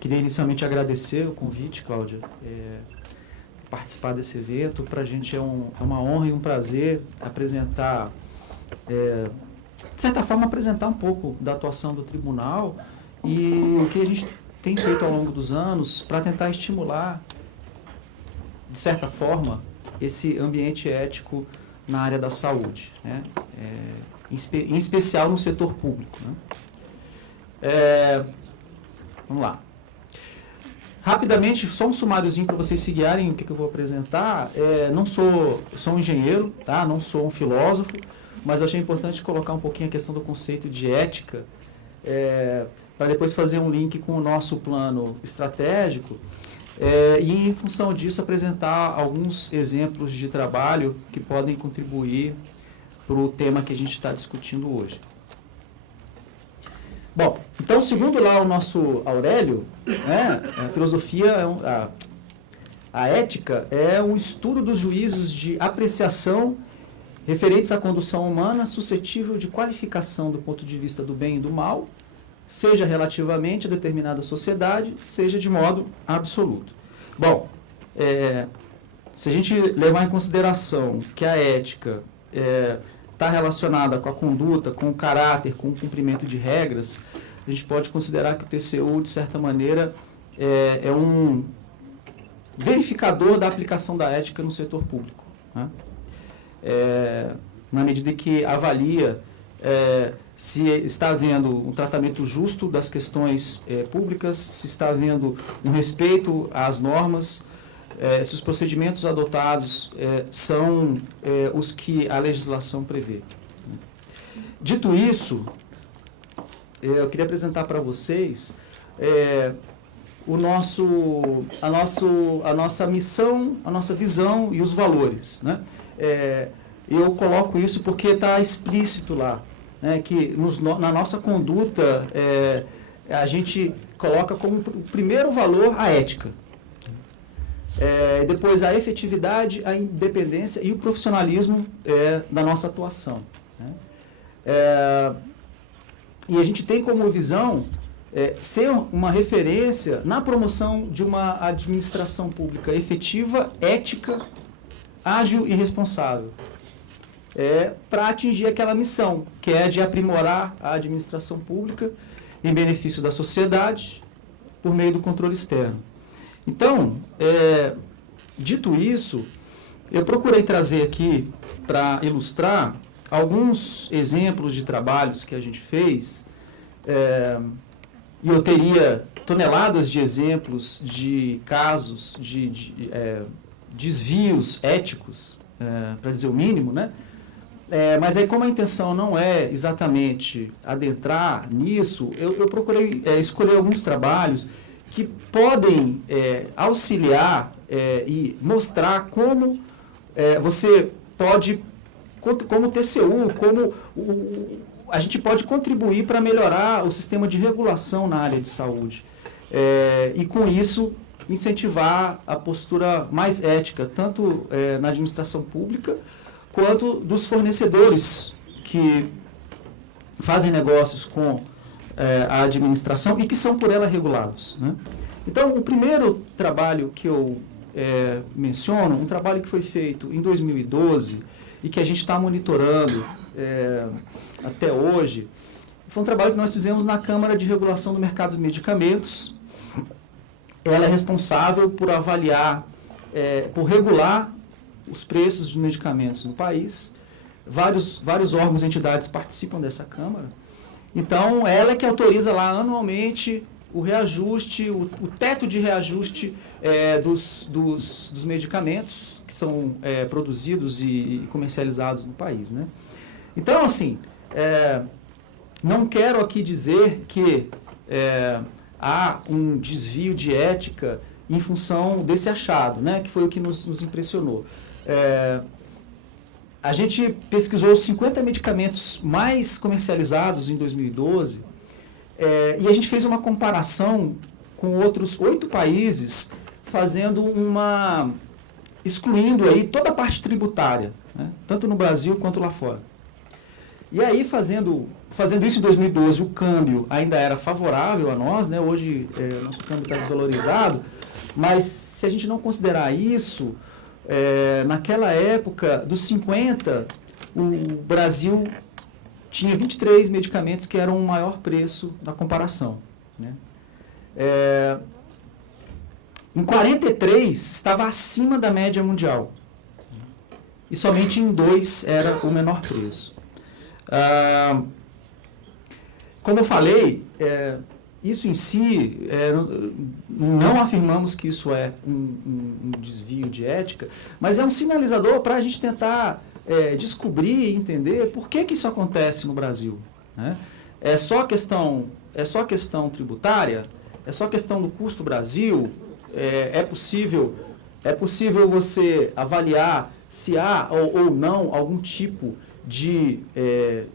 Queria inicialmente agradecer o convite, Cláudia, participar desse evento. Para a gente é uma honra e um prazer apresentar, de certa forma, apresentar um pouco da atuação do tribunal e o que a gente tem feito ao longo dos anos para tentar estimular, de certa forma, esse ambiente ético na área da saúde, né? Em especial no setor público, né? Vamos lá. Rapidamente, só um sumáriozinho para vocês se guiarem o que eu vou apresentar. Sou um engenheiro, tá? Não sou um filósofo, mas achei importante colocar um pouquinho a questão do conceito de ética, para depois fazer um link com o nosso plano estratégico, e em função disso apresentar alguns exemplos de trabalho que podem contribuir para o tema que a gente está discutindo hoje. Bom, então, segundo lá o nosso Aurélio, né, a filosofia, a ética é um estudo dos juízos de apreciação referentes à condução humana suscetível de qualificação do ponto de vista do bem e do mal, seja relativamente a determinada sociedade, seja de modo absoluto. Bom, se a gente levar em consideração que a ética está relacionada com a conduta, com o caráter, com o cumprimento de regras, a gente pode considerar que o TCU, de certa maneira, é um verificador da aplicação da ética no setor público, né? Na medida que avalia se está havendo um tratamento justo das questões públicas, se está havendo um respeito às normas, se os procedimentos adotados são os que a legislação prevê. Dito isso, eu queria apresentar para vocês a nossa missão, a nossa visão e os valores, né? Eu coloco isso porque está explícito lá, né, que na nossa conduta a gente coloca como o primeiro valor a ética. Depois a efetividade, a independência e o profissionalismo da nossa atuação, né? E a gente tem como visão ser uma referência na promoção de uma administração pública efetiva, ética, ágil e responsável, para atingir aquela missão, que é de aprimorar a administração pública em benefício da sociedade por meio do controle externo. Então, dito isso, eu procurei trazer aqui, para ilustrar, alguns exemplos de trabalhos que a gente fez, e eu teria toneladas de exemplos de casos de desvios éticos, para dizer o mínimo, né? Mas aí, como a intenção não é exatamente adentrar nisso, eu procurei escolher alguns trabalhos que podem auxiliar e mostrar como você pode, como TCU, como a gente pode contribuir para melhorar o sistema de regulação na área de saúde. E, com isso, incentivar a postura mais ética, tanto na administração pública, quanto dos fornecedores que fazem negócios com a administração e que são por ela regulados, né? Então, o primeiro trabalho que eu menciono, um trabalho que foi feito em 2012 e que a gente está monitorando até hoje, foi um trabalho que nós fizemos na Câmara de Regulação do Mercado de Medicamentos. Ela é responsável por avaliar, por regular os preços dos medicamentos no país. Vários órgãos e entidades participam dessa Câmara. Então, ela é que autoriza lá anualmente o reajuste, o teto de reajuste dos medicamentos que são produzidos e comercializados no país, né? Então, assim, não quero aqui dizer que há um desvio de ética em função desse achado, né, que foi o que nos impressionou. A gente pesquisou os 50 medicamentos mais comercializados em 2012, e a gente fez uma comparação com outros 8 países, excluindo aí toda a parte tributária, né, tanto no Brasil quanto lá fora. E aí, fazendo isso em 2012, o câmbio ainda era favorável a nós, né? Hoje, o nosso câmbio está desvalorizado, mas se a gente não considerar isso, naquela época, dos 50, o Brasil tinha 23 medicamentos que eram o maior preço da comparação, né? Em 43, estava acima da média mundial. E somente em 2 era o menor preço. Como eu falei, isso em si, não afirmamos que isso é um desvio de ética, mas é um sinalizador para a gente tentar descobrir e entender por que isso acontece no Brasil, né? É só questão tributária? É só questão do custo Brasil? É possível você avaliar se há ou não algum tipo de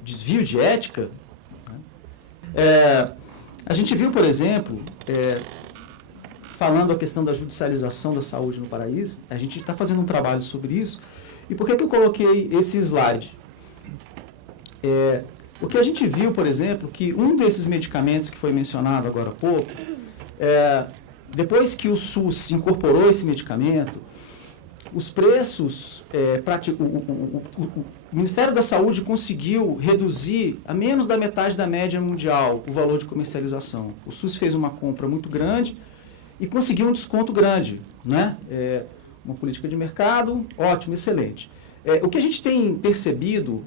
desvio de ética? A gente viu, por exemplo, falando a questão da judicialização da saúde no país, a gente está fazendo um trabalho sobre isso. E por que eu coloquei esse slide? Porque a gente viu, por exemplo, que um desses medicamentos que foi mencionado agora há pouco, depois que o SUS incorporou esse medicamento, os preços, o Ministério da Saúde conseguiu reduzir a menos da metade da média mundial o valor de comercialização. O SUS fez uma compra muito grande e conseguiu um desconto grande, né? Uma política de mercado, ótimo, excelente. O que a gente tem percebido,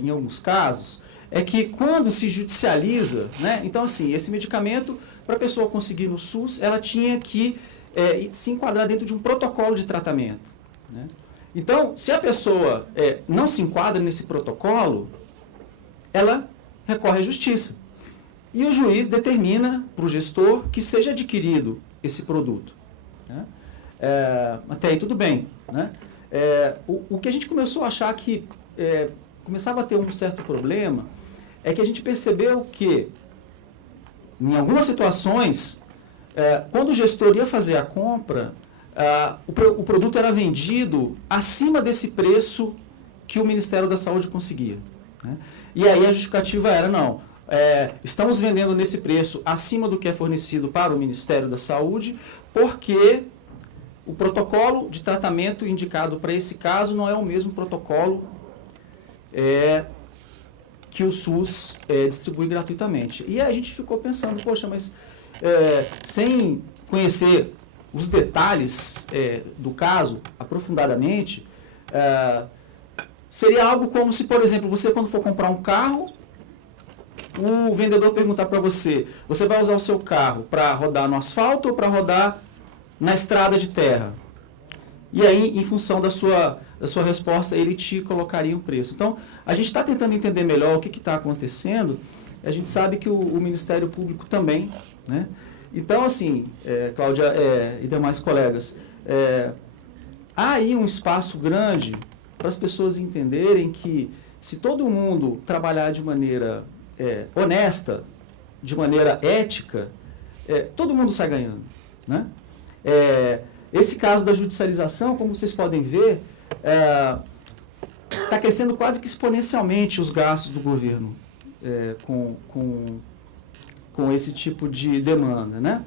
em alguns casos, é que quando se judicializa, né? Então, assim, esse medicamento, para a pessoa conseguir no SUS, ela tinha que se enquadrar dentro de um protocolo de tratamento, né? Então, se a pessoa não se enquadra nesse protocolo, ela recorre à justiça. E o juiz determina para o gestor que seja adquirido esse produto, né? Até aí tudo bem, né? O que a gente começou a achar que começava a ter um certo problema é que a gente percebeu que, em algumas situações, quando o gestor ia fazer a compra, o produto era vendido acima desse preço que o Ministério da Saúde conseguia, né? E aí a justificativa era, não, estamos vendendo nesse preço acima do que é fornecido para o Ministério da Saúde, porque o protocolo de tratamento indicado para esse caso não é o mesmo protocolo que o SUS distribui gratuitamente. E aí a gente ficou pensando, poxa, mas sem conhecer os detalhes do caso aprofundadamente, seria algo como se, por exemplo, você quando for comprar um carro, o vendedor perguntar para você, você vai usar o seu carro para rodar no asfalto ou para rodar na estrada de terra? E aí, em função da sua resposta, ele te colocaria um preço. Então, a gente está tentando entender melhor o que está acontecendo. A gente sabe que o Ministério Público também, né? Então, assim, Cláudia e demais colegas, há aí um espaço grande para as pessoas entenderem que se todo mundo trabalhar de maneira honesta, de maneira ética, todo mundo sai ganhando, né? Esse caso da judicialização, como vocês podem ver, está crescendo quase que exponencialmente os gastos do governo com esse tipo de demanda, né?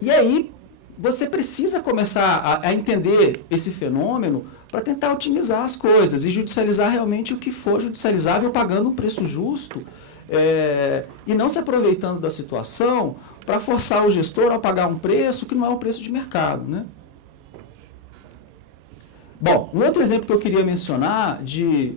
E aí, você precisa começar a entender esse fenômeno para tentar otimizar as coisas e judicializar realmente o que for judicializável, pagando um preço justo, e não se aproveitando da situação para forçar o gestor a pagar um preço que não é o preço de mercado, né? Bom, um outro exemplo que eu queria mencionar de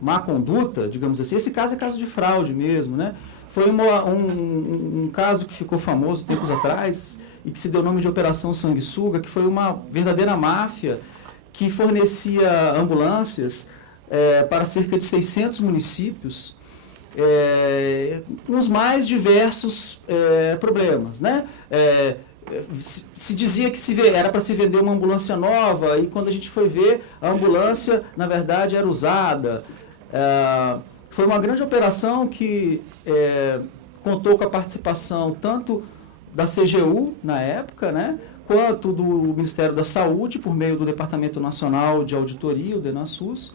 má conduta, digamos assim, esse caso é caso de fraude mesmo, né? Foi um caso que ficou famoso tempos atrás e que se deu o nome de Operação Sanguessuga, que foi uma verdadeira máfia que fornecia ambulâncias para cerca de 600 municípios, com os mais diversos problemas, né? Se dizia que era para se vender uma ambulância nova, e quando a gente foi ver, a ambulância, na verdade, era usada. Foi uma grande operação que contou com a participação tanto da CGU, na época, né, quanto do Ministério da Saúde, por meio do Departamento Nacional de Auditoria, o DENASUS,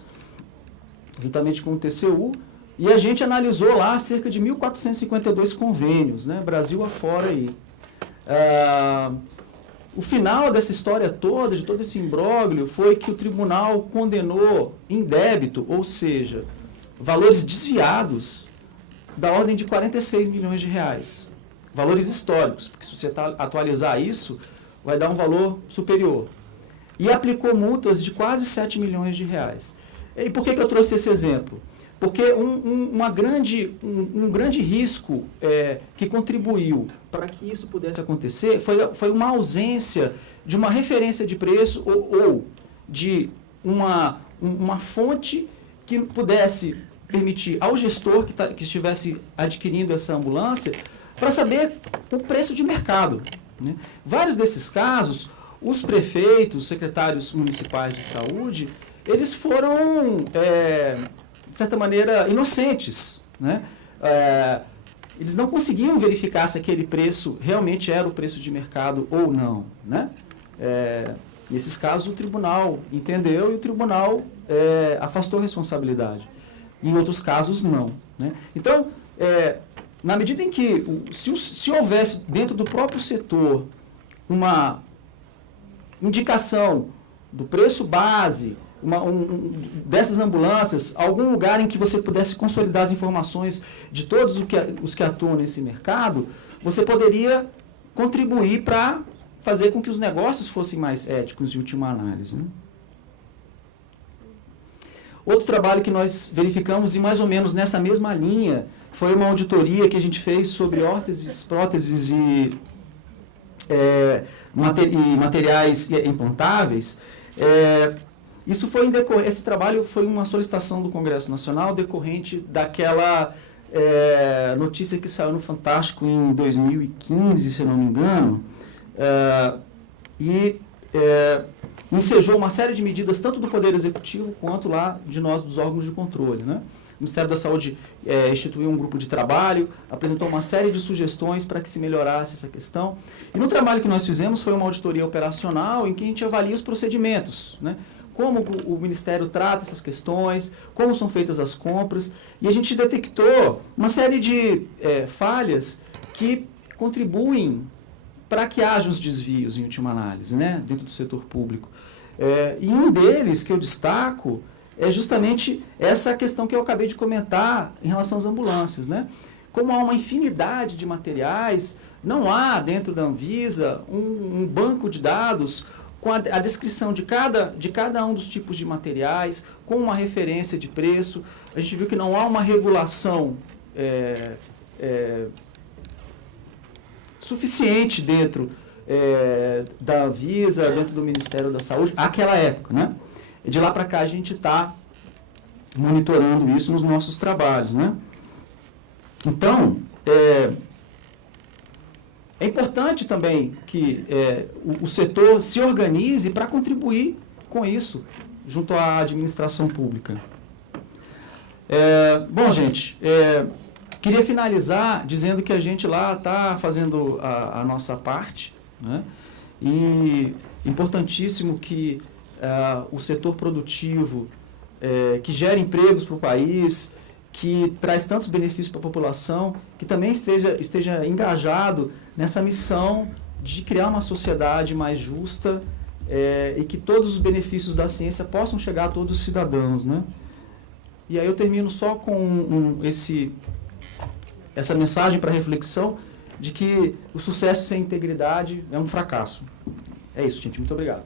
juntamente com o TCU, e a gente analisou lá cerca de 1.452 convênios, né, Brasil afora aí. O final dessa história toda, de todo esse imbróglio, foi que o tribunal condenou em débito, ou seja, valores desviados da ordem de 46 milhões de reais. Valores históricos, porque se você atualizar isso, vai dar um valor superior. E aplicou multas de quase 7 milhões de reais. E por que eu trouxe esse exemplo? Porque um grande risco que contribuiu para que isso pudesse acontecer foi uma ausência de uma referência de preço ou de uma fonte que pudesse permitir ao gestor que estivesse adquirindo essa ambulância para saber o preço de mercado, né? Vários desses casos, os prefeitos, secretários municipais de saúde, eles foram, de certa maneira, inocentes, né? Eles não conseguiam verificar se aquele preço realmente era o preço de mercado ou não, né? Nesses casos, o tribunal entendeu e o tribunal afastou a responsabilidade. Em outros casos, não, né? Então, na medida em que, se houvesse dentro do próprio setor uma indicação do preço base, dessas ambulâncias, algum lugar em que você pudesse consolidar as informações de todos os que atuam nesse mercado, você poderia contribuir para fazer com que os negócios fossem mais éticos em última análise, né? Outro trabalho que nós verificamos, e mais ou menos nessa mesma linha, foi uma auditoria que a gente fez sobre órteses, próteses e materiais implantáveis. Esse trabalho foi uma solicitação do Congresso Nacional decorrente daquela notícia que saiu no Fantástico em 2015, se eu não me engano, ensejou uma série de medidas, tanto do Poder Executivo quanto lá de nós, dos órgãos de controle, né? O Ministério da Saúde instituiu um grupo de trabalho, apresentou uma série de sugestões para que se melhorasse essa questão. E no trabalho que nós fizemos foi uma auditoria operacional em que a gente avalia os procedimentos, né? Como o Ministério trata essas questões, como são feitas as compras, e a gente detectou uma série de falhas que contribuem para que haja os desvios, em última análise, né, dentro do setor público. E um deles que eu destaco é justamente essa questão que eu acabei de comentar em relação às ambulâncias, né? Como há uma infinidade de materiais, não há dentro da Anvisa um banco de dados com a descrição de cada um dos tipos de materiais, com uma referência de preço. A gente viu que não há uma regulação suficiente dentro da Anvisa, dentro do Ministério da Saúde, naquela época, né? De lá para cá a gente está monitorando isso nos nossos trabalhos, né? Então, é importante também que o setor se organize para contribuir com isso, junto à administração pública. Bom, gente, queria finalizar dizendo que a gente lá está fazendo a nossa parte, né? E importantíssimo que o setor produtivo, que gera empregos para o país, que traz tantos benefícios para a população, que também esteja engajado nessa missão de criar uma sociedade mais justa e que todos os benefícios da ciência possam chegar a todos os cidadãos, né? E aí eu termino só com essa mensagem para reflexão de que o sucesso sem integridade é um fracasso. É isso, gente. Muito obrigado.